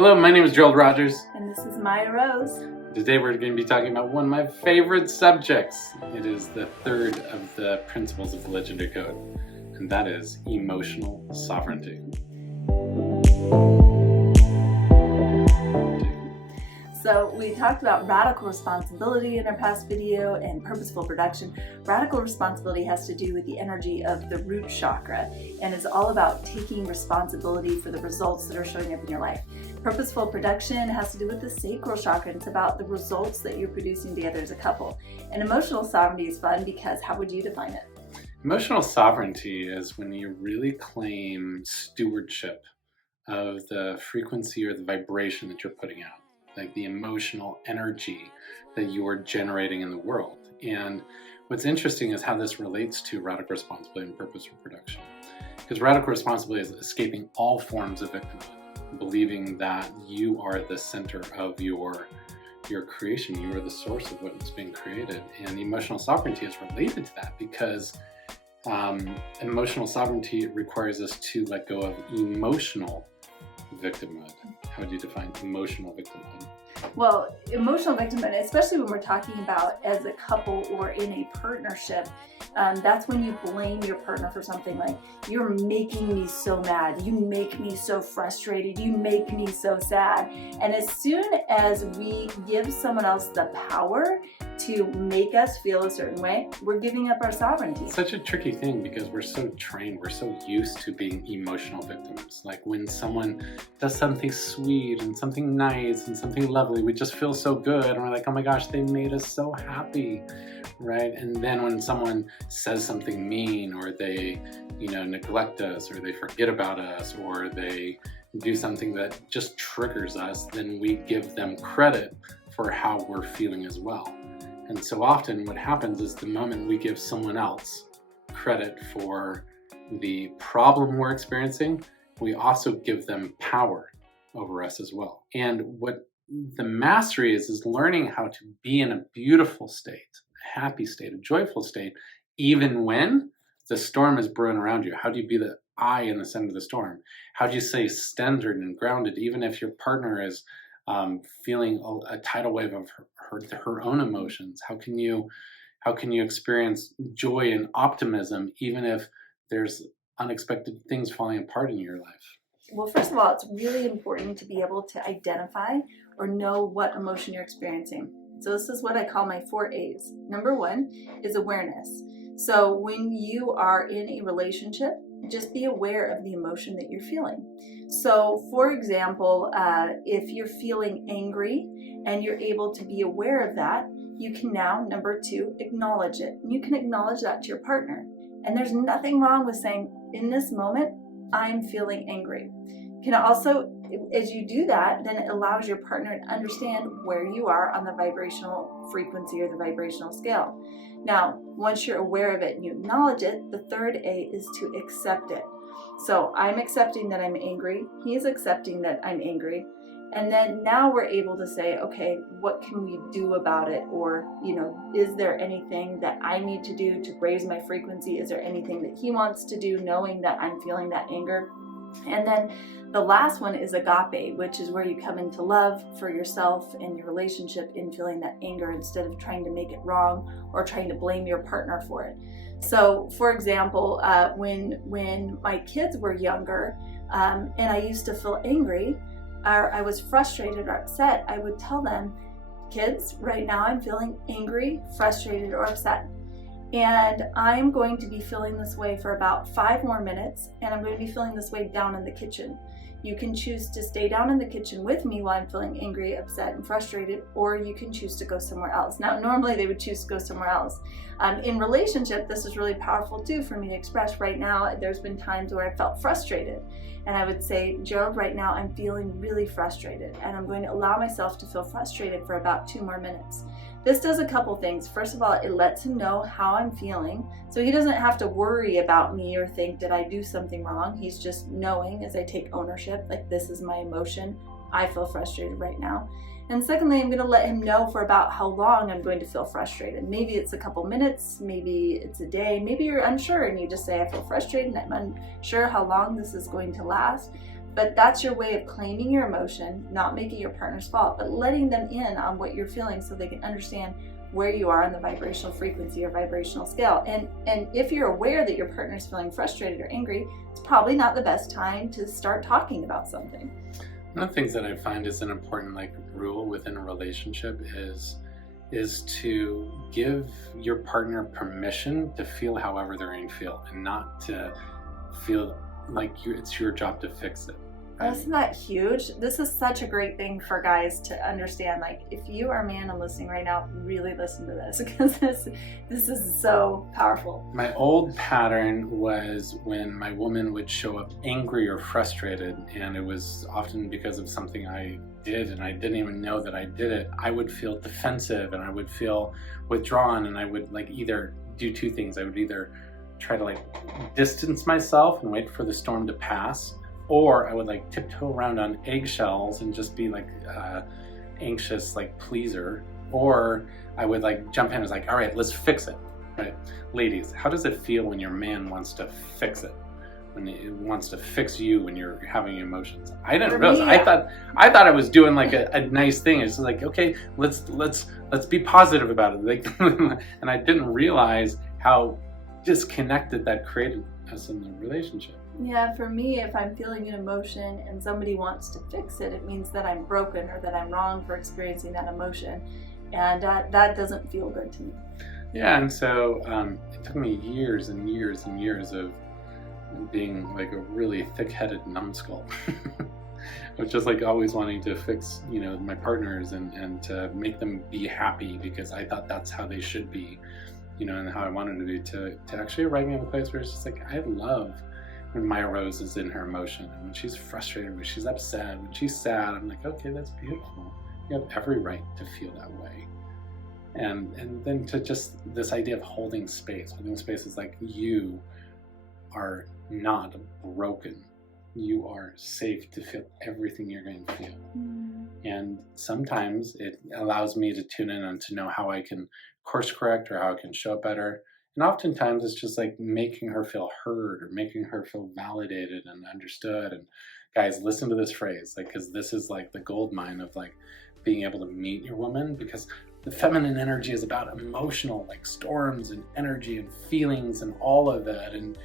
Hello, my name is Gerald Rogers. And this is Maya Rose. Today we're going to be talking about one of my favorite subjects. It is the third of the principles of the Legendary Code, and that is emotional sovereignty. So we talked about radical responsibility in our past video and purposeful production. Radical responsibility has to do with the energy of the root chakra and is all about taking responsibility for the results that are showing up in your life. Purposeful production has to do with the sacral chakra. It's about the results that you're producing together as a couple. And emotional sovereignty is fun because how would you define it? Emotional sovereignty is when you really claim stewardship of the frequency or the vibration that you're putting out, like the emotional energy that you are generating in the world. And what's interesting is how this relates to radical responsibility and purposeful production. Because radical responsibility is escaping all forms of victimhood, believing that you are the center of your creation, you are the source of what's being created. And emotional sovereignty is related to that because emotional sovereignty requires us to let go of emotional victimhood. How would you define emotional victimhood? Well, emotional victimhood, especially when we're talking about as a couple or in a partnership, that's when you blame your partner for something like, you're making me so mad, you make me so frustrated, you make me so sad. And as soon as we give someone else the power to make us feel a certain way, we're giving up our sovereignty. It's such a tricky thing because we're so trained, we're so used to being emotional victims. Like when someone does something sweet and something nice and something lovely, we just feel so good and we're like, oh my gosh, they made us so happy, right? And then when someone says something mean or they, neglect us or they forget about us or they do something that just triggers us, then we give them credit for how we're feeling as well. And so often what happens is the moment we give someone else credit for the problem we're experiencing, we also give them power over us as well. And what the mastery is learning how to be in a beautiful state, a happy state, a joyful state, even when the storm is brewing around you. How do you be the eye in the center of the storm? How do you stay centered and grounded, even if your partner is feeling a tidal wave of her own emotions? How can you experience joy and optimism even if there's unexpected things falling apart in your life? Well, first of all, it's really important to be able to identify or know what emotion you're experiencing. So this is what I call my 4 A's. Number 1 is awareness. So when you are in a relationship, just be aware of the emotion that you're feeling. So for example, if you're feeling angry and you're able to be aware of that, you can now, number 2, acknowledge it. You can acknowledge that to your partner. And there's nothing wrong with saying, in this moment, I'm feeling angry. You can also, as you do that, then it allows your partner to understand where you are on the vibrational frequency or the vibrational scale. Now, once you're aware of it and you acknowledge it, the 3rd A is to accept it. So I'm accepting that I'm angry. He's accepting that I'm angry. And then now we're able to say, okay, what can we do about it? Or, is there anything that I need to do to raise my frequency? Is there anything that he wants to do knowing that I'm feeling that anger? And then the last one is agape, which is where you come into love for yourself and your relationship in feeling that anger instead of trying to make it wrong or trying to blame your partner for it. So, for example, when my kids were younger and I used to feel angry, or I was frustrated or upset, I would tell them, kids, right now I'm feeling angry, frustrated, or upset. And I'm going to be feeling this way for about 5 more minutes, and I'm going to be feeling this way down in the kitchen. You can choose to stay down in the kitchen with me while I'm feeling angry, upset, and frustrated, or you can choose to go somewhere else. Now, normally they would choose to go somewhere else. In relationship, this is really powerful too for me to express. Right now, there's been times where I felt frustrated, and I would say, Gerald, right now I'm feeling really frustrated, and I'm going to allow myself to feel frustrated for about 2 more minutes. This does a couple things. First of all, it lets him know how I'm feeling, so he doesn't have to worry about me or think, did I do something wrong? He's just knowing as I take ownership, like, this is my emotion. I feel frustrated right now. And secondly, I'm going to let him know for about how long I'm going to feel frustrated. Maybe it's a couple minutes, maybe it's a day, maybe you're unsure and you just say, I feel frustrated and I'm unsure how long this is going to last. But that's your way of claiming your emotion, not making your partner's fault, but letting them in on what you're feeling so they can understand where you are on the vibrational frequency or vibrational scale. And if you're aware that your partner's feeling frustrated or angry, it's probably not the best time to start talking about something. One of the things that I find is an important rule within a relationship is to give your partner permission to feel however they're going to feel, and not to feel like it's your job to fix it. Isn't that huge? This is such a great thing for guys to understand. Like, if you are a man and listening right now, really listen to this, because this is so powerful. My old pattern was when my woman would show up angry or frustrated, and it was often because of something I did and I didn't even know that I did it. I would feel defensive and I would feel withdrawn, and I would either do two things. I would either try to distance myself and wait for the storm to pass, or I would tiptoe around on eggshells and just be anxious, pleaser. Or I would jump in and was all right, let's fix it, right? Ladies, how does it feel when your man wants to fix it? When it wants to fix you when you're having emotions? I didn't realize. I thought I was doing a nice thing. It's okay, let's be positive about it. And I didn't realize how disconnected that created us in the relationship. Yeah, for me, if I'm feeling an emotion and somebody wants to fix it, it means that I'm broken or that I'm wrong for experiencing that emotion. And that doesn't feel good to me. Yeah, and so it took me years and years and years of being a really thick-headed numbskull. Of just always wanting to fix, my partners and to make them be happy, because I thought that's how they should be, and how I wanted to be, to actually arriving at a place where it's just I love when Maya Rose is in her emotion, and when she's frustrated, when she's upset, when she's sad. I'm okay, that's beautiful. You have every right to feel that way. And then to just this idea of holding space. Holding space is you are not broken. You are safe to feel everything you're going to feel. And sometimes it allows me to tune in and to know how I can course correct or how I can show up better. And oftentimes it's just making her feel heard or making her feel validated and understood. And guys, listen to this phrase, because this is the gold mine of being able to meet your woman, because the feminine energy is about emotional storms and energy and feelings and all of that. And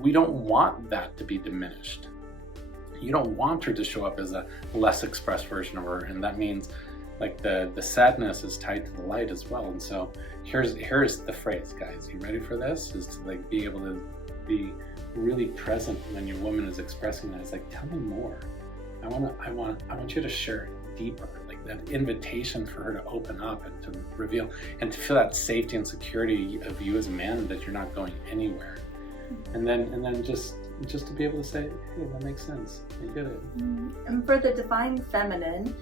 we don't want that to be diminished. You don't want her to show up as a less expressed version of her, and that means the sadness is tied to the light as well. And so here's the phrase, guys. You ready for this? Is to be able to be really present when your woman is expressing that. It's tell me more. I want you to share it deeper. That invitation for her to open up and to reveal and to feel that safety and security of you as a man, that you're not going anywhere. And then just to be able to say, hey, that makes sense. I get it. And for the divine feminine,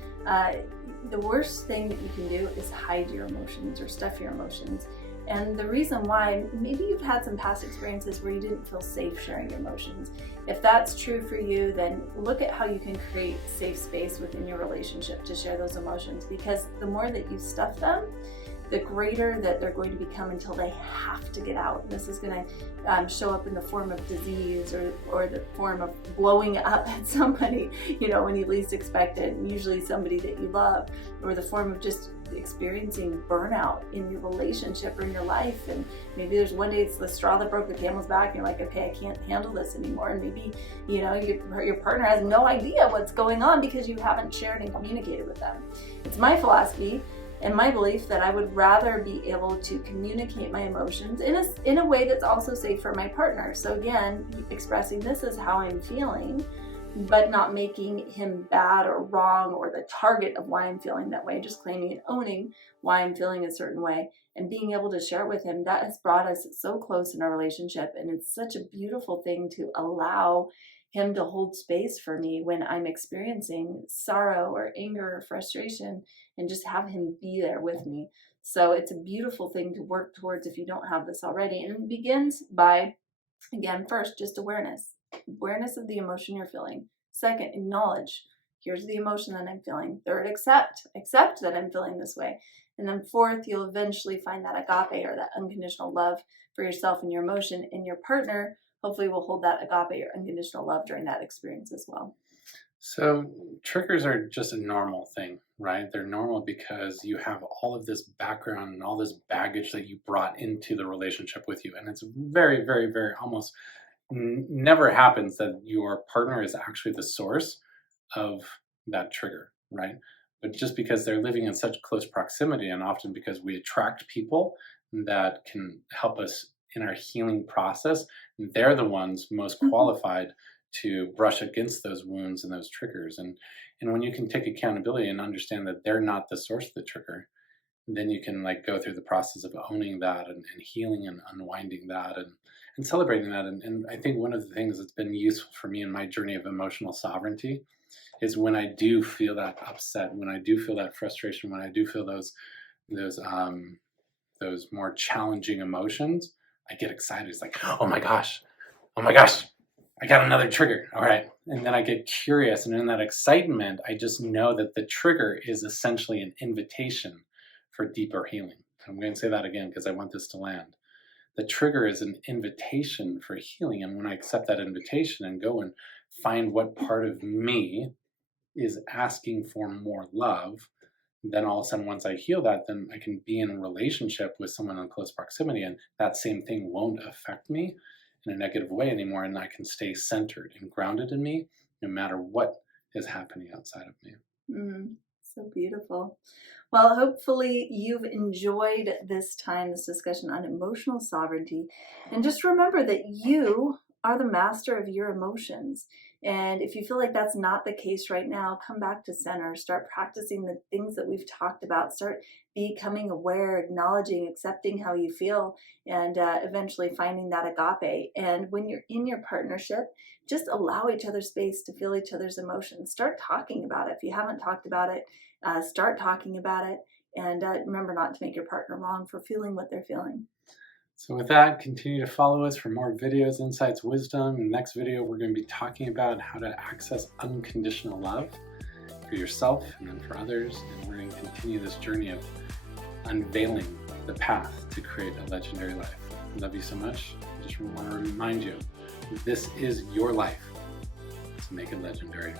the worst thing that you can do is hide your emotions or stuff your emotions. And the reason why, maybe you've had some past experiences where you didn't feel safe sharing your emotions. If that's true for you, then look at how you can create safe space within your relationship to share those emotions, because the more that you stuff them, the greater that they're going to become until they have to get out. This is going to show up in the form of disease or the form of blowing up at somebody, when you least expect it, usually somebody that you love, or the form of just experiencing burnout in your relationship or in your life. And maybe there's one day it's the straw that broke the camel's back, and you're okay, I can't handle this anymore. And maybe, your partner has no idea what's going on because you haven't shared and communicated with them. It's my philosophy and my belief that I would rather be able to communicate my emotions in a way that's also safe for my partner. So again, expressing this is how I'm feeling, but not making him bad or wrong or the target of why I'm feeling that way, just claiming and owning why I'm feeling a certain way and being able to share it with him. That has brought us so close in our relationship, and it's such a beautiful thing to allow him to hold space for me when I'm experiencing sorrow or anger or frustration, and just have him be there with me. So it's a beautiful thing to work towards if you don't have this already. And it begins by, again, first, just awareness of the emotion you're feeling. Second, acknowledge, here's the emotion that I'm feeling. Third, accept that I'm feeling this way. And then fourth, you'll eventually find that agape or that unconditional love for yourself and your emotion, and your partner hopefully will hold that agape or unconditional love during that experience as well. So triggers are just a normal thing, right? They're normal because you have all of this background and all this baggage that you brought into the relationship with you. And it's very, very, very almost never happens that your partner is actually the source of that trigger, right? But just because they're living in such close proximity, and often because we attract people that can help us in our healing process, they're the ones most qualified to brush against those wounds and those triggers. And when you can take accountability and understand that they're not the source of the trigger, then you can like go through the process of owning that and healing and unwinding that and celebrating that. And I think one of the things that's been useful for me in my journey of emotional sovereignty is when I do feel that upset, when I do feel that frustration, when I do feel those those more challenging emotions, I get excited. It's like, oh my gosh, I got another trigger. All right. And then I get curious. And in that excitement, I just know that the trigger is essentially an invitation for deeper healing. I'm going to say that again because I want this to land. The trigger is an invitation for healing. And when I accept that invitation and go and find what part of me is asking for more love, then all of a sudden, once I heal that, then I can be in a relationship with someone in close proximity, and that same thing won't affect me in a negative way anymore, and I can stay centered and grounded in me no matter what is happening outside of me. So beautiful. Well, hopefully you've enjoyed this time, this discussion on emotional sovereignty. And just remember that you are the master of your emotions. And if you feel like that's not the case right now, come back to center, start practicing the things that we've talked about, start becoming aware, acknowledging, accepting how you feel, and eventually finding that agape. And when you're in your partnership, just allow each other space to feel each other's emotions. Start talking about it. If you haven't talked about it, start talking about it. And remember not to make your partner wrong for feeling what they're feeling. So with that, continue to follow us for more videos, insights, wisdom. In the next video, we're going to be talking about how to access unconditional love for yourself and then for others. And we're going to continue this journey of unveiling the path to create a legendary life. I love you so much. I just want to remind you, this is your life. So make it legendary.